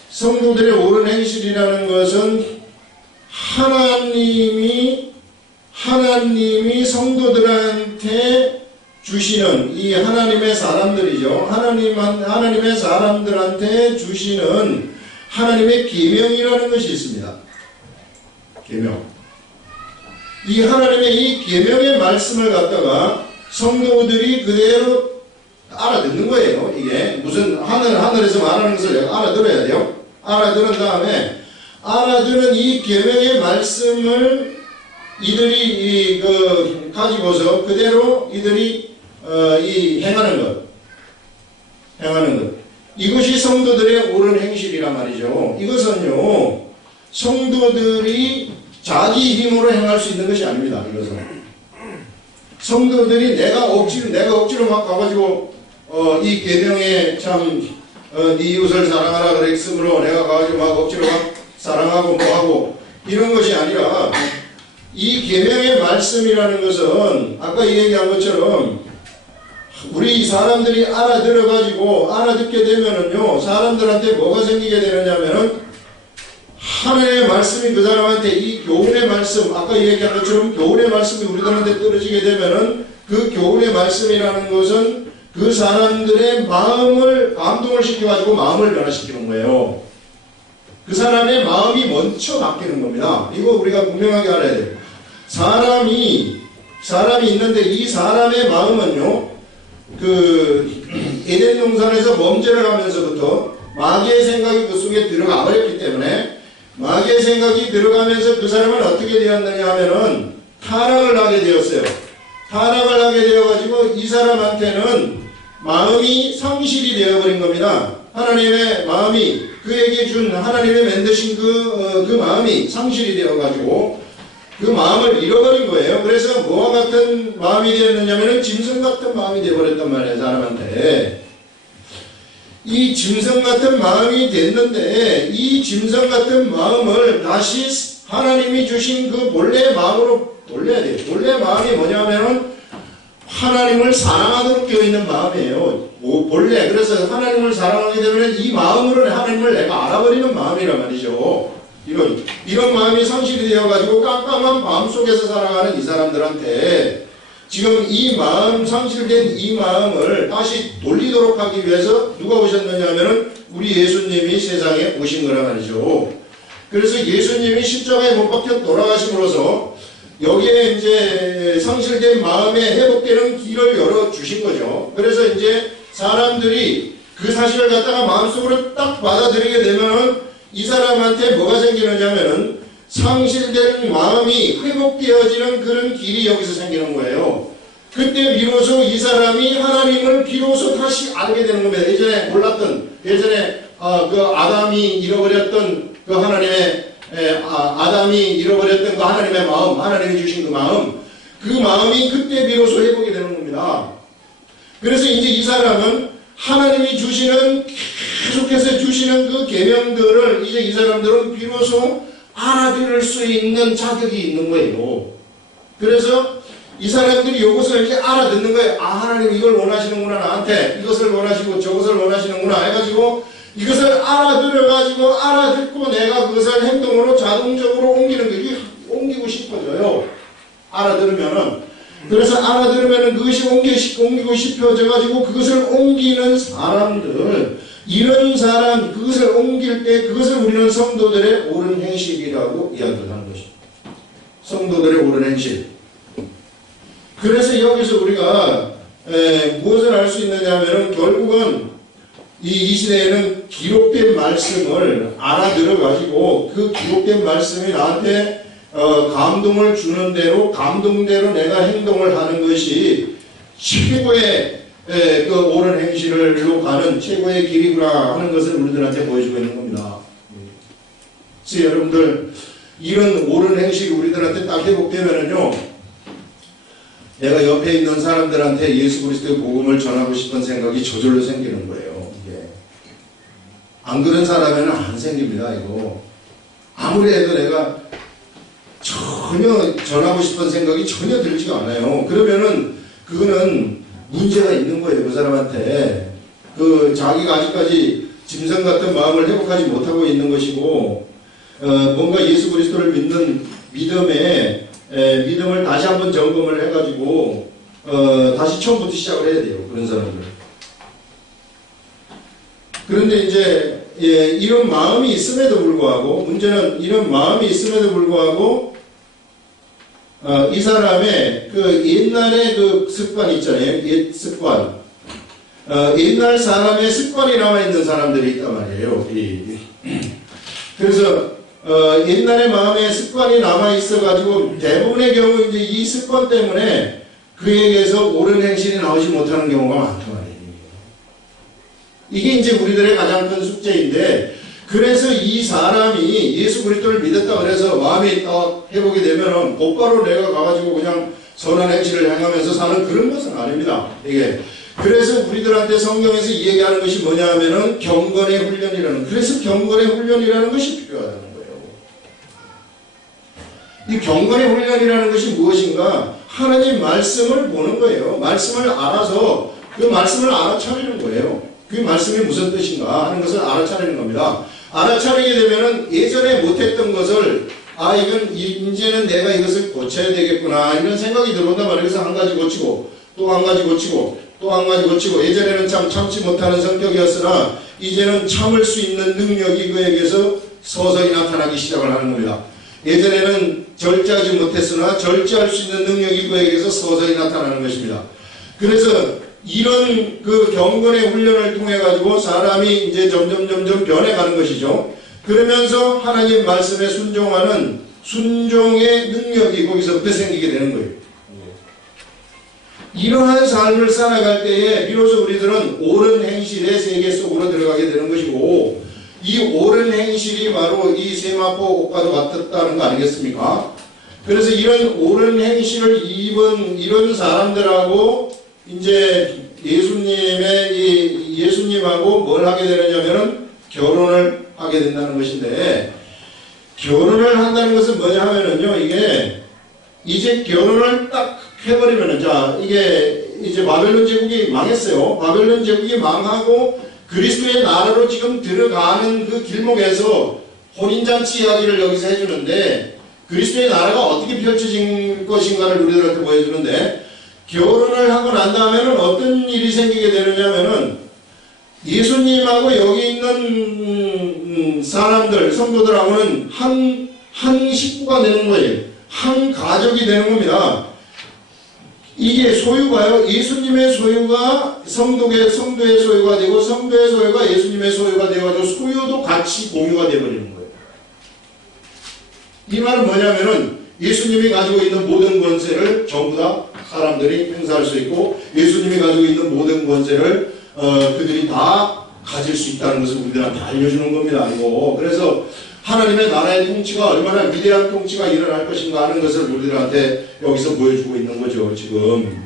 성도들의 옳은 행실이라는 것은 하나님이 성도들한테 주시는 이 하나님의 사람들이죠. 하나님의 사람들한테 주시는 하나님의 계명이라는 것이 있습니다. 계명. 이 하나님의 이 계명의 말씀을 갖다가 성도들이 그대로 알아듣는 거예요. 이게 무슨 하늘에서 말하는 것을 알아들어야 돼요. 알아들은 다음에 알아들은 이 계명의 말씀을 이들이 가지고서 그대로 이들이 행하는 것. 이것이 성도들의 옳은 행실이란 말이죠. 이것은요, 성도들이 자기 힘으로 행할 수 있는 것이 아닙니다. 이것은 성도들이 내가 억지로 막 가가지고 이 계명에 참 네 이웃을 사랑하라 그랬으므로 내가 가가지고 막 억지로 막 사랑하고 뭐하고 이런 것이 아니라 이 계명의 말씀이라는 것은 아까 얘기한 것처럼 우리 사람들이 알아듣게 되면은요, 사람들한테 뭐가 생기게 되느냐면은 하나님의 말씀이 그 사람한테 이 교훈의 말씀, 아까 얘기한 것처럼 교훈의 말씀이 우리들한테 떨어지게 되면은 그 교훈의 말씀이라는 것은 그 사람들의 마음을 감동을 시켜가지고 마음을 변화시키는 거예요. 그 사람의 마음이 먼저 바뀌는 겁니다. 이거 우리가 분명하게 알아야 돼요. 사람이 있는데 이 사람의 마음은요, 에덴 동산에서 범죄를 하면서부터 마귀의 생각이 그 속에 들어가 버렸기 때문에 마귀의 생각이 들어가면서 그 사람은 어떻게 되었느냐 하면은 타락을 하게 되었어요. 타락을 하게 되어가지고 이 사람한테는 마음이 상실이 되어버린 겁니다. 하나님의 마음이 그에게 준 하나님의 만드신 그 마음이 상실이 되어가지고 그 마음을 잃어버린 거예요. 그래서 뭐와 같은 마음이 되었느냐면은 짐승 같은 마음이 되어버렸단 말이에요. 사람한테. 이 짐승 같은 마음이 됐는데 이 짐승 같은 마음을 다시 하나님이 주신 그 본래의 마음으로 돌려야 돼요. 본래 마음이 뭐냐면은 하나님을 사랑하도록 되어 있는 마음이에요. 본래. 그래서 하나님을 사랑하게 되면 이 마음으로 하나님을 내가 알아버리는 마음이란 말이죠. 이런 마음이 상실이 되어가지고 깜깜한 마음 속에서 살아가는 이 사람들한테 지금 이 마음, 상실된 이 마음을 다시 돌리도록 하기 위해서 누가 오셨느냐 하면은 우리 예수님이 세상에 오신 거란 말이죠. 그래서 예수님이 십자가에 못 박혀 돌아가심으로써 여기에 이제 상실된 마음에 회복되는 길을 열어주신 거죠. 그래서 이제 사람들이 그 사실을 갖다가 마음속으로 딱 받아들이게 되면은 이 사람한테 뭐가 생기느냐면은 상실된 마음이 회복되어지는 그런 길이 여기서 생기는 거예요. 그때 비로소 이 사람이 하나님을 비로소 다시 알게 되는 겁니다. 예전에 그 아담이 잃어버렸던 그 아담이 잃어버렸던 그 하나님의 마음, 하나님이 주신 그 마음이 그때 비로소 회복이 되는 겁니다. 그래서 이제 이 사람은 하나님이 계속해서 주시는 그 계명들을 이제 이 사람들은 비로소 알아들을 수 있는 자격이 있는 거예요. 그래서 이 사람들이 이것을 이렇게 알아듣는 거예요. 아, 하나님 이걸 원하시는구나, 나한테 이것을 원하시고 저것을 원하시는구나 해가지고 이것을 알아듣고 내가 그것을 행동으로 자동적으로 옮기고 싶어져요. 알아들으면은. 그래서 알아들으면은 그것이 옮기고 싶어져가지고 그것을 옮기는 사람들, 이런 사람, 그것을 옮길 때 그것을 우리는 성도들의 옳은 행실이라고 이야기를 하는 것입니다. 성도들의 옳은 행실. 그래서 여기서 우리가 무엇을 알 수 있느냐 하면은 결국은 이 시대에는 기록된 말씀을 알아들어가지고 그 기록된 말씀이 나한테 감동을 주는 대로 감동대로 내가 행동을 하는 것이 최고의 그 옳은 행실로 가는 최고의 길이구나 하는 것을 우리들한테 보여주고 있는 겁니다. 그래서 여러분들 이런 옳은 행실이 우리들한테 딱 회복되면은요, 내가 옆에 있는 사람들한테 예수 그리스도의 복음을 전하고 싶은 생각이 저절로 생기는 거예요. 이게. 안 그런 사람에는 안 생깁니다, 이거. 아무리 해도 내가 전혀 전하고 싶은 생각이 전혀 들지가 않아요. 그러면은 그거는 문제가 있는 거예요, 그 사람한테. 자기가 아직까지 짐승 같은 마음을 회복하지 못하고 있는 것이고, 뭔가 예수 그리스도를 믿는 믿음을 다시 한번 점검을 해가지고, 다시 처음부터 시작을 해야 돼요, 그런 사람들. 그런데 이제, 이런 마음이 있음에도 불구하고, 문제는 이런 마음이 있음에도 불구하고, 이 사람의 옛날의 습관 있잖아요. 옛 습관. 옛날 사람의 습관이 남아있는 사람들이 있단 말이에요. 그래서, 옛날의 마음에 습관이 남아있어가지고, 대부분의 경우 이제 이 습관 때문에 그에게서 옳은 행실이 나오지 못하는 경우가 많단 말이에요. 이게 이제 우리들의 가장 큰 숙제인데, 그래서 이 사람이 예수 그리스도를 믿었다 그래서 마음이 딱 회복이 되면은 곧바로 내가 가가지고 그냥 선한 행실을 행하면서 사는 그런 것은 아닙니다. 이게. 그래서 우리들한테 성경에서 이야기하는 것이 뭐냐 하면은 경건의 훈련이라는, 그래서 경건의 훈련이라는 것이 필요하다는 거예요. 이 경건의 훈련이라는 것이 무엇인가? 하나님 말씀을 보는 거예요. 말씀을 알아서 그 말씀을 알아차리는 거예요. 그 말씀이 무슨 뜻인가 하는 것을 알아차리는 겁니다. 알아차리게 되면은 예전에 못했던 것을 이제는 내가 이것을 고쳐야 되겠구나 이런 생각이 들어온단 말이에요. 그래서 한 가지 고치고 또 한 가지 고치고 또 한 가지 고치고, 예전에는 참 참지 못하는 성격이었으나 이제는 참을 수 있는 능력이 그에게서 서서히 나타나기 시작을 하는 겁니다. 예전에는 절제하지 못했으나 절제할 수 있는 능력이 그에게서 서서히 나타나는 것입니다. 그래서 이런 경건의 훈련을 통해 가지고 사람이 이제 점점 변해가는 것이죠. 그러면서 하나님 말씀에 순종하는 순종의 능력이 거기서부터 생기게 되는 거예요. 이러한 삶을 살아갈 때에 비로소 우리들은 옳은 행실의 세계 속으로 들어가게 되는 것이고, 이 옳은 행실이 바로 이 세마포 옷과도 같았다는 거 아니겠습니까? 그래서 이런 옳은 행실을 입은 이런 사람들하고 이제 예수님하고 뭘 하게 되느냐면은 결혼을 하게 된다는 것인데, 결혼을 한다는 것은 뭐냐 하면은요, 이게 이제 결혼을 딱 해버리면은, 이게 이제 바벨론 제국이 망했어요. 바벨론 제국이 망하고 그리스도의 나라로 지금 들어가는 그 길목에서 혼인잔치 이야기를 여기서 해주는데, 그리스도의 나라가 어떻게 펼쳐질 것인가를 우리들한테 보여주는데, 결혼을 하고 난 다음에는 어떤 일이 생기게 되느냐면은, 예수님하고 여기 있는 사람들, 성도들하고는 한 식구가 되는 거예요. 한 가족이 되는 겁니다. 이게 소유가요, 예수님의 소유가 성도의 소유가 되고, 성도의 소유가 예수님의 소유가 되어가지고 소유도 같이 공유가 되어버리는 거예요. 이 말은 뭐냐면은, 예수님이 가지고 있는 모든 권세를 전부 다 사람들이 행사할 수 있고, 예수님이 가지고 있는 모든 권세를 그들이 다 가질 수 있다는 것을 우리들한테 알려주는 겁니다. 이거. 그래서 하나님의 나라의 통치가 얼마나 위대한 통치가 일어날 것인가 하는 것을 우리들한테 여기서 보여주고 있는 거죠. 지금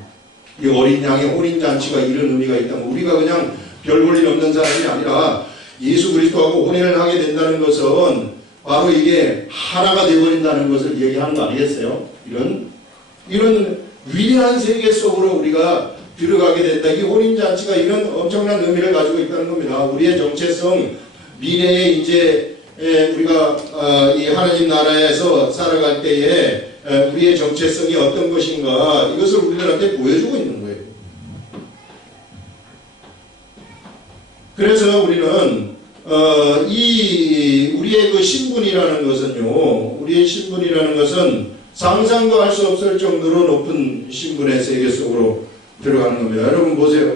이 어린 양의 혼인잔치가 이런 의미가 있다면, 우리가 그냥 별 볼 일 없는 사람이 아니라 예수 그리스도하고 혼인을 하게 된다는 것은 바로 이게 하나가 되어버린다는 것을 얘기하는 거 아니겠어요? 이런 위대한 세계 속으로 우리가 들어가게 된다. 이 혼인잔치가 이런 엄청난 의미를 가지고 있다는 겁니다. 우리의 정체성, 미래에 이제 우리가 이 하나님 나라에서 살아갈 때에 우리의 정체성이 어떤 것인가, 이것을 우리들한테 보여주고 있는 거예요. 그래서 우리는 우리의 그 신분이라는 것은요, 우리의 신분이라는 것은 상상도 할 수 없을 정도로 높은 신분의 세계 속으로 들어가는 겁니다. 여러분 보세요.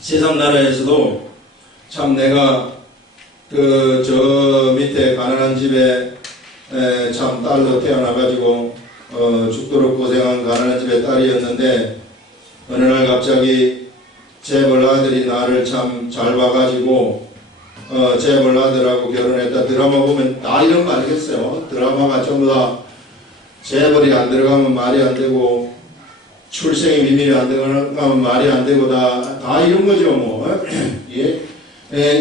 세상 나라에서도 참 내가 저 밑에 가난한 집에 참 딸로 태어나가지고 죽도록 고생한 가난한 집의 딸이었는데, 어느 날 갑자기 재벌 아들이 나를 참 잘 봐가지고 재벌 아들하고 결혼했다. 드라마 보면 다 이런 거 알겠어요. 드라마가 전부 다 재벌이 안 들어가면 말이 안 되고 출생의 비밀이 안 들어가면 말이 안 되고 다 이런 거죠 뭐. 예.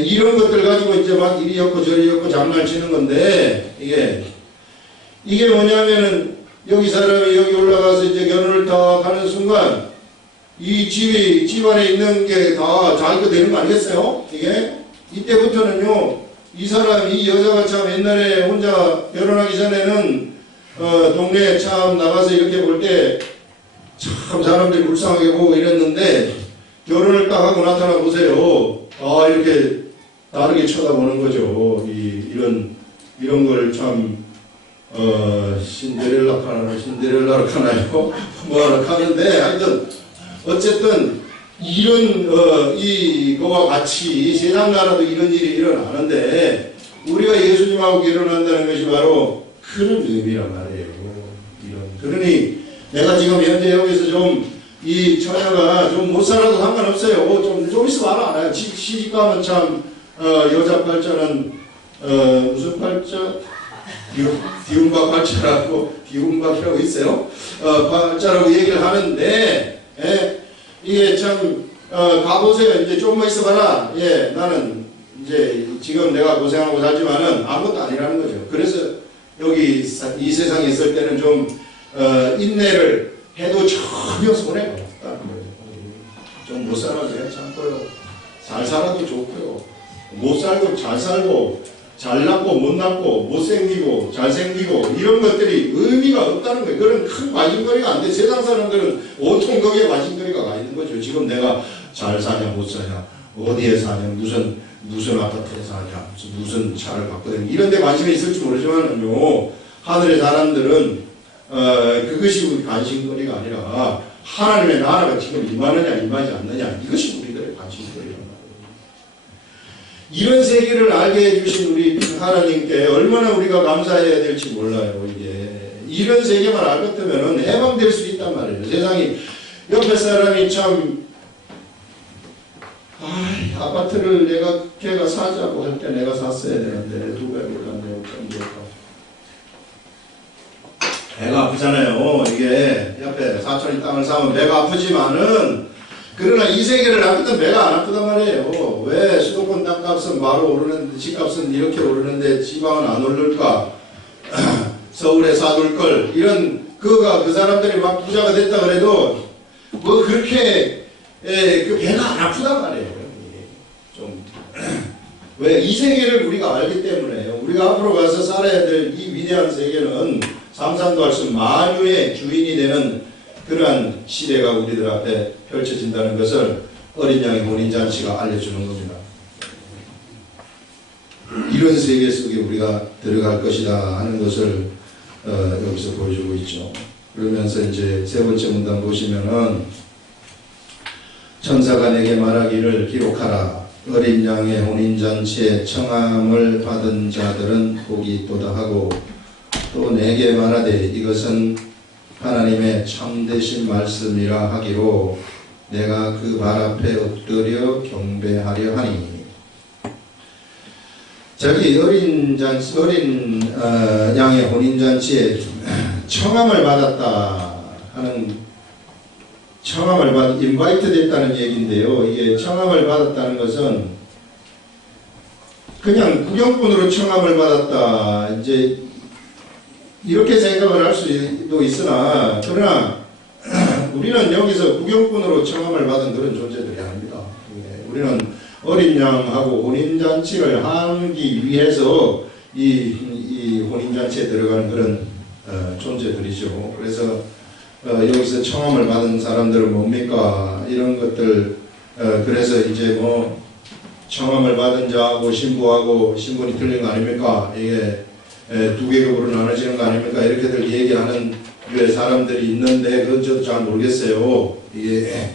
이런 것들 가지고 이제 막 이리 엮고 저리 엮고 장난을 치는 건데 이게 뭐냐면은 여기 사람이 여기 올라가서 이제 결혼을 딱 하는 순간 이 집안에 있는 게 다 자기 거 되는 거 아니겠어요? 이게 이때부터는요 이 사람 이 여자가 참 옛날에 혼자 결혼하기 전에는 동네에 참 나가서 이렇게 볼 때 참 사람들이 불쌍하게 보고 이랬는데 결혼을 딱 하고 나타나 보세요. 아 이렇게 다르게 쳐다보는 거죠. 이런 걸 참 신데렐라 카나요? 뭐하나 카는데 하여튼 어쨌든 이런 이거와 같이 세상 나라도 이런 일이 일어나는데 우리가 예수님하고 결혼한다는 것이 바로 그런 의미란 말이에요. 그러니 내가 지금 현재 여기서 좀 이 처녀가 좀 못 살아도 상관없어요. 좀 있으면 알아. 시집 가면 참 여자 팔자는 무슨 팔자? 비움박 팔자라고 비움박이라고 있어요. 팔자라고 얘기를 하는데 이게 참 가보세요. 이제 조금만 있어봐라. 예, 나는 이제 지금 내가 고생하고 살지만은 아무것도 아니라는 거죠. 그래서 여기 이 세상에 있을 때는 좀 인내를 해도 전혀 손해가 없다는 거죠. 좀 못 살아도 괜찮고요. 잘 살아도 좋고요. 못 살고 잘 살고 잘 낳고 못 낳고 못생기고 잘생기고 이런 것들이 의미가 없다는 거예요. 그런 큰 관심거리가 안 돼. 세상 사람들은 온통 거기에 관심거리가 가 있는 거죠. 지금 내가 잘 사냐 못 사냐 어디에 사냐 무슨 아파트에 사냐 무슨 차를 갖고 다니냐 이런 데 관심이 있을지 모르지만요. 하늘의 사람들은 그것이 우리 관심거리가 아니라 하나님의 나라가 지금 임하느냐 임하지 않느냐 이것이 우리들의 관심거리란 말이에요. 이런 세계를 알게 해주신 우리 하나님께 얼마나 우리가 감사해야 될지 몰라요. 이런 세계만 알 것 같으면 해방될 수 있단 말이에요. 세상이 옆에 사람이 참 아파트를 걔가 사자고 할 때 내가 샀어야 되는데 누가 몰랐네요. 배가 아프잖아요. 이게 옆에 사촌이 땅을 사면 배가 아프지만은 그러나 이 세계를 알거든 배가 안 아프단 말이에요. 왜 수도권 땅값은 바로 오르는데 집값은 이렇게 오르는데 지방은 안 오를까? 서울에 사둘 걸 이런 그가 그 사람들이 막 부자가 됐다 그래도 뭐 그렇게 그 배가 안 아프단 말이에요. 좀 왜 이 세계를 우리가 알기 때문에요. 우리가 앞으로 가서 살아야 될 이 위대한 세계는 상상도 할 수 없는 만유의 주인이 되는 그러한 시대가 우리들 앞에 펼쳐진다는 것을 어린 양의 혼인잔치가 알려주는 겁니다. 이런 세계 속에 우리가 들어갈 것이다 하는 것을 여기서 보여주고 있죠. 그러면서 이제 세 번째 문단 보시면은 천사가 내게 말하기를 기록하라. 어린 양의 혼인잔치에 청함을 받은 자들은 복이 있도다 하고 또 내게 말하되 이것은 하나님의 참되신 말씀이라 하기로 내가 그 발 앞에 엎드려 경배하려 하니. 저기 어린 양의 혼인잔치에 청함을 받았다 하는 인바이트 됐다는 얘기인데요. 이게 청함을 받았다는 것은 그냥 구경꾼으로 청함을 받았다. 이제 이렇게 생각을 할 수도 있으나 그러나 우리는 여기서 구경꾼으로 청함을 받은 그런 존재들이 아닙니다. 우리는 어린 양하고 혼인잔치를 하기 위해서 이 혼인잔치에 들어가는 그런 존재들이죠. 그래서 여기서 청함을 받은 사람들은 뭡니까? 이런 것들 그래서 이제 뭐 청함을 받은 자하고 신분이 틀린 거 아닙니까? 이게 두 계급으로 나눠지는 거 아닙니까? 이렇게들 얘기하는 유의 사람들이 있는데 그건 저도 잘 모르겠어요. 이게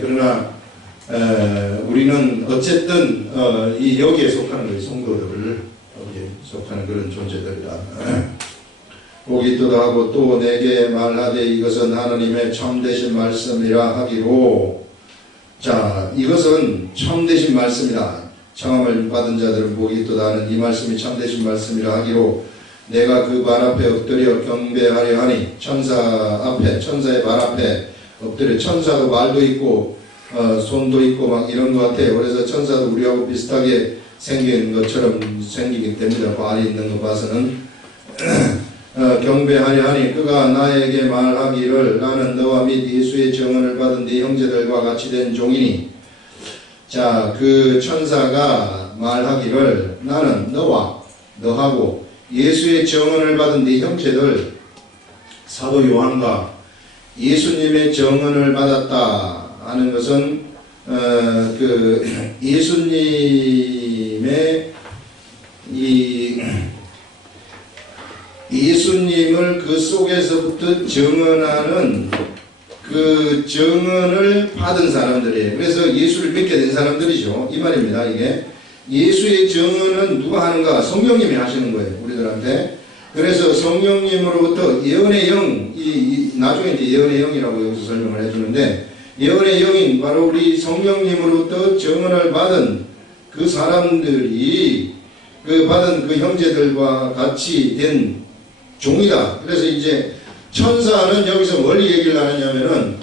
그러나 우리는 어쨌든 여기에 속하는 거예요. 성도들 여기에 속하는 그런 존재들이다. 복이 있도다 하고 또 내게 말하되 이것은 하나님의 참되신 말씀이라 하기로. 자, 이것은 참되신 말씀이다. 청함을 받은 자들은 복이 있도다는 이 말씀이 참되신 말씀이라 하기로 내가 그 발 앞에 엎드려 경배하려 하니 천사의 발 앞에 엎드려 천사도 말도 있고 손도 있고 막 이런 것 같아요. 그래서 천사도 우리하고 비슷하게 생긴 것처럼 생기게 됩니다. 발이 있는 거 봐서는 경배하려 하니 그가 나에게 말하기를 나는 너와 및 예수의 증언을 받은 네 형제들과 같이 된 종이니 자, 그 천사가 말하기를 나는 너와 너하고 예수의 증언을 받은 네 형제들 사도 요한과 예수님의 증언을 받았다 하는 것은 그 예수님을 그 속에서부터 증언하는 그 증언을 받은 사람들이에요. 그래서 예수를 믿게 된 사람들이죠. 이 말입니다. 이게 예수의 증언은 누가 하는가? 성령님이 하시는 거예요. 우리들한테. 그래서 성령님으로부터 예언의 영, 나중에 이제 예언의 영이라고 여기서 설명을 해주는데 예언의 영인 바로 우리 성령님으로부터 증언을 받은 그 사람들이 그 받은 그 형제들과 같이 된 종이다. 그래서 이제 천사는 여기서 뭘 얘기를 하느냐면은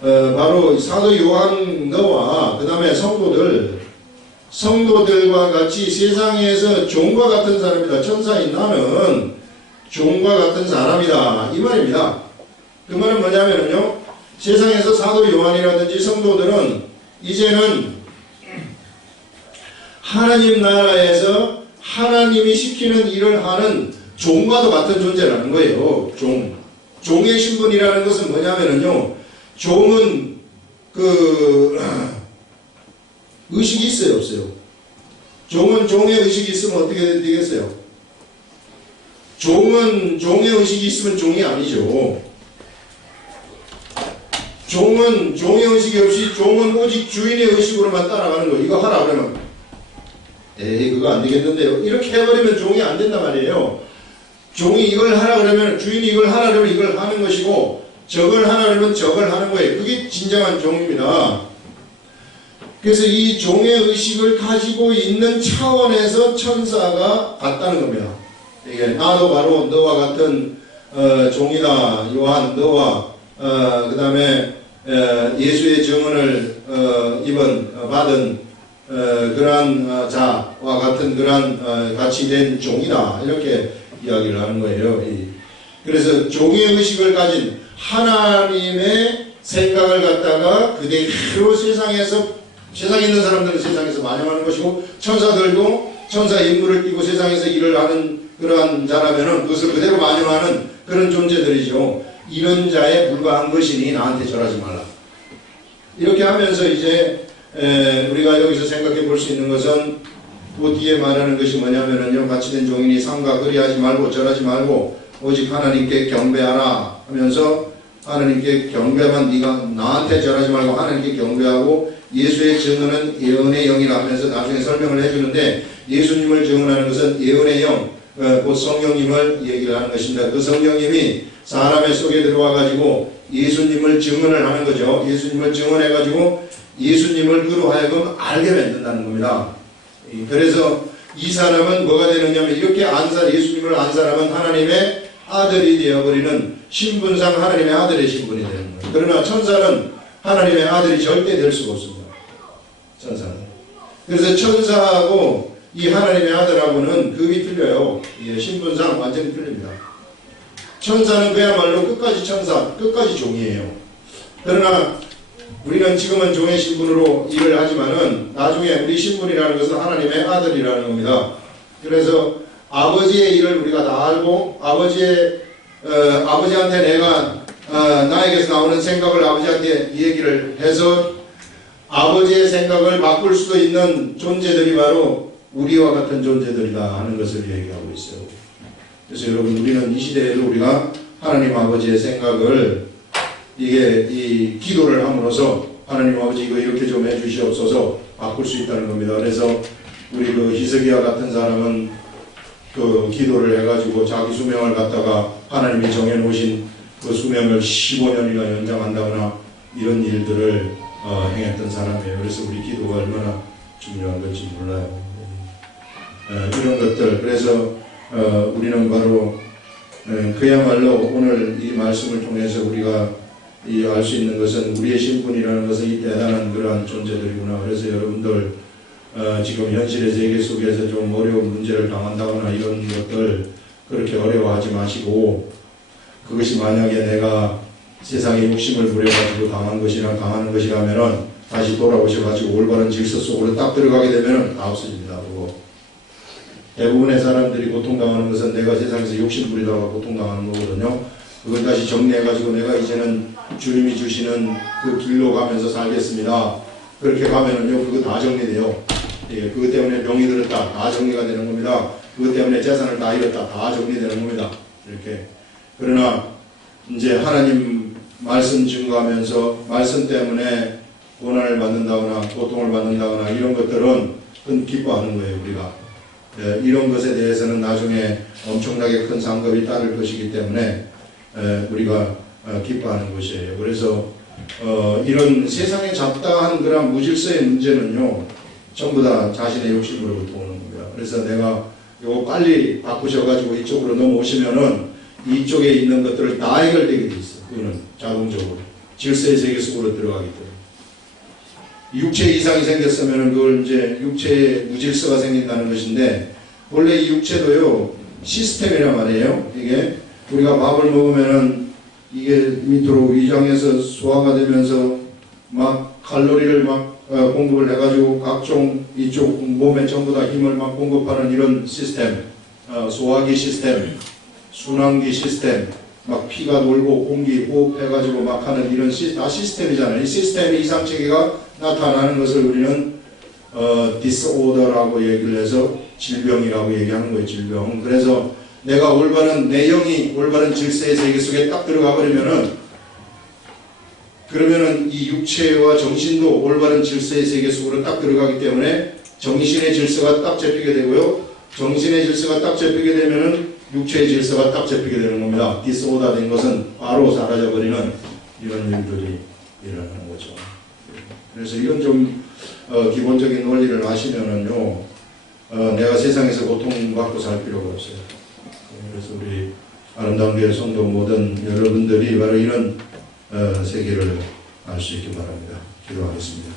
바로 사도 요한 너와 그 다음에 성도들과 같이 세상에서 종과 같은 사람이다. 천사인 나는 종과 같은 사람이다. 이 말입니다. 그 말은 뭐냐면요. 세상에서 사도 요한이라든지 성도들은 이제는 하나님 나라에서 하나님이 시키는 일을 하는 종과도 같은 존재라는 거예요. 종의 신분이라는 것은 뭐냐면요. 종은 의식이 있어요, 없어요? 종은 종의 의식이 있으면 어떻게 되겠어요? 종은 종의 의식이 있으면 종이 아니죠. 종은 종의 의식이 없이 종은 오직 주인의 의식으로만 따라가는 거예요. 이거 하라 그러면 에이 그거 안 되겠는데요. 이렇게 해버리면 종이 안 된단 말이에요. 종이 이걸 하라 그러면 주인이 이걸 하라 그러면 이걸 하는 것이고 저걸 하라 그러면 저걸 하는 거예요. 그게 진정한 종입니다. 그래서 이 종의 의식을 가지고 있는 차원에서 천사가 같다는 겁니다. 이게 나도 바로 너와 같은 종이다. 요한 너와 그 다음에 예수의 증언을 받은 그러한 자와 같은 그러한 같이 된 종이다. 이렇게 이야기를 하는 거예요. 그래서 종의 의식을 가진 하나님의 생각을 갖다가 그대로 세상에 있는 사람들은 세상에서 만영하는 것이고 천사들도 천사의 인물을 띠고 세상에서 일을 하는 그러한 자라면은 그것을 그대로 만영하는 그런 존재들이죠. 이런 자에 불과한 것이니 나한테 절하지 말라. 이렇게 하면서 이제 우리가 여기서 생각해 볼 수 있는 것은 그 뒤에 말하는 것이 뭐냐면은요. 같이 된 종이니 상과 그리하지 말고 절하지 말고 오직 하나님께 경배하라 하면서 하나님께 경배만 네가 나한테 절하지 말고 하나님께 경배하고 예수의 증언은 예언의 영이라 하면서 나중에 설명을 해주는데 예수님을 증언하는 것은 예언의 영, 곧 성령님을 얘기를 하는 것입니다. 그 성령님이 사람의 속에 들어와 가지고 예수님을 증언을 하는 거죠. 예수님을 증언해 가지고 예수님을 그로 하여금 알게 만든다는 겁니다. 그래서 이 사람은 뭐가 되느냐면 이렇게 예수님을 안 사람은 하나님의 아들이 되어버리는 신분상 하나님의 아들의 신분이 되는 거예요. 그러나 천사는 하나님의 아들이 절대 될 수가 없습니다. 천사는. 그래서 천사하고 이 하나님의 아들하고는 급이 틀려요. 신분상 완전히 틀립니다. 천사는 그야말로 끝까지 천사, 끝까지 종이에요. 그러나 우리는 지금은 종의 신분으로 일을 하지만은 나중에 우리 신분이라는 것은 하나님의 아들이라는 겁니다. 그래서 아버지의 일을 우리가 다 알고 아버지한테 내가 나에게서 나오는 생각을 아버지한테 얘기를 해서 아버지의 생각을 바꿀 수도 있는 존재들이 바로 우리와 같은 존재들이다 하는 것을 얘기하고 있어요. 그래서 여러분 우리는 이 시대에도 우리가 하나님 아버지의 생각을 이 기도를 함으로써 하나님 아버지 이거 이렇게 좀 해주시옵소서 바꿀 수 있다는 겁니다. 그래서 우리 그 히스기야 같은 사람은 그 기도를 해가지고 자기 수명을 갖다가 하나님이 정해놓으신 그 수명을 15년이나 연장한다거나 이런 일들을 행했던 사람이에요. 그래서 우리 기도가 얼마나 중요한 건지 몰라요. 이런 것들, 그래서 우리는 바로 그야말로 오늘 이 말씀을 통해서 우리가 알 수 있는 것은 우리의 신분이라는 것은 이 대단한 그러한 존재들이구나. 그래서 여러분들 지금 현실의 세계 속에서 좀 어려운 문제를 당한다거나 이런 것들 그렇게 어려워하지 마시고, 그것이 만약에 내가 세상에 욕심을 부려가지고 당한 것이나 당하는 것이라면은 다시 돌아오셔가지고 올바른 질서 속으로 딱 들어가게 되면은 다 없어집니다. 그거 대부분의 사람들이 고통당하는 것은 내가 세상에서 욕심 부리다가 고통당하는 거거든요. 그걸 다시 정리해가지고 내가 이제는 주님이 주시는 그 길로 가면서 살겠습니다. 그렇게 가면은요, 그거 다 정리돼요. 예, 그것 때문에 병이 들었다, 다 정리가 되는 겁니다. 그것 때문에 재산을 다 잃었다, 다 정리되는 겁니다. 이렇게. 그러나 이제 하나님 말씀 증거하면서 말씀 때문에 고난을 받는다거나 고통을 받는다거나 이런 것들은 그건 기뻐하는 거예요, 우리가. 예, 이런 것에 대해서는 나중에 엄청나게 큰 상급이 따를 것이기 때문에 우리가 기뻐하는 것이에요. 그래서 이런 세상에 잡다한 그런 무질서의 문제는요, 전부 다 자신의 욕심으로부터 오는 겁니다. 그래서 내가 이거 빨리 바꾸셔가지고 이쪽으로 넘어오시면은 이쪽에 있는 것들을 다 해결되게 돼 있어요. 그거는 자동적으로 질서의 세계 속으로 들어가기 때문에. 육체 이상이 생겼으면은 그걸 이제 육체에 무질서가 생긴다는 것인데, 원래 이 육체도요 시스템이란 말이에요. 이게 우리가 밥을 먹으면은 이게 밑으로 위장해서 소화가 되면서 막 칼로리를 막 공급을 해가지고 각종 이쪽 몸에 전부 다 힘을 막 공급하는 이런 시스템, 소화기 시스템, 순환기 시스템, 막 피가 돌고 공기 호흡해가지고 막 하는 이런 다 시스템이잖아요. 이 시스템의 이상체계가 나타나는 것을 우리는 disorder라고 얘기를 해서 질병이라고 얘기하는 거예요. 질병. 그래서 내가 올바른 내 영이 올바른 질서의 세계 속에 딱 들어가 버리면은, 그러면은 이 육체와 정신도 올바른 질서의 세계 속으로 딱 들어가기 때문에 정신의 질서가 딱 잡히게 되고요, 정신의 질서가 딱 잡히게 되면은 육체의 질서가 딱 잡히게 되는 겁니다. 디스오다 된 것은 바로 사라져 버리는 이런 일들이 일어나는 거죠. 그래서 이런 좀 기본적인 원리를 아시면은요, 내가 세상에서 고통받고 살 필요가 없어요. 그래서 우리 아름다운 교회 성도 모든 여러분들이 바로 이런 세계를 알 수 있기 바랍니다. 기도하겠습니다.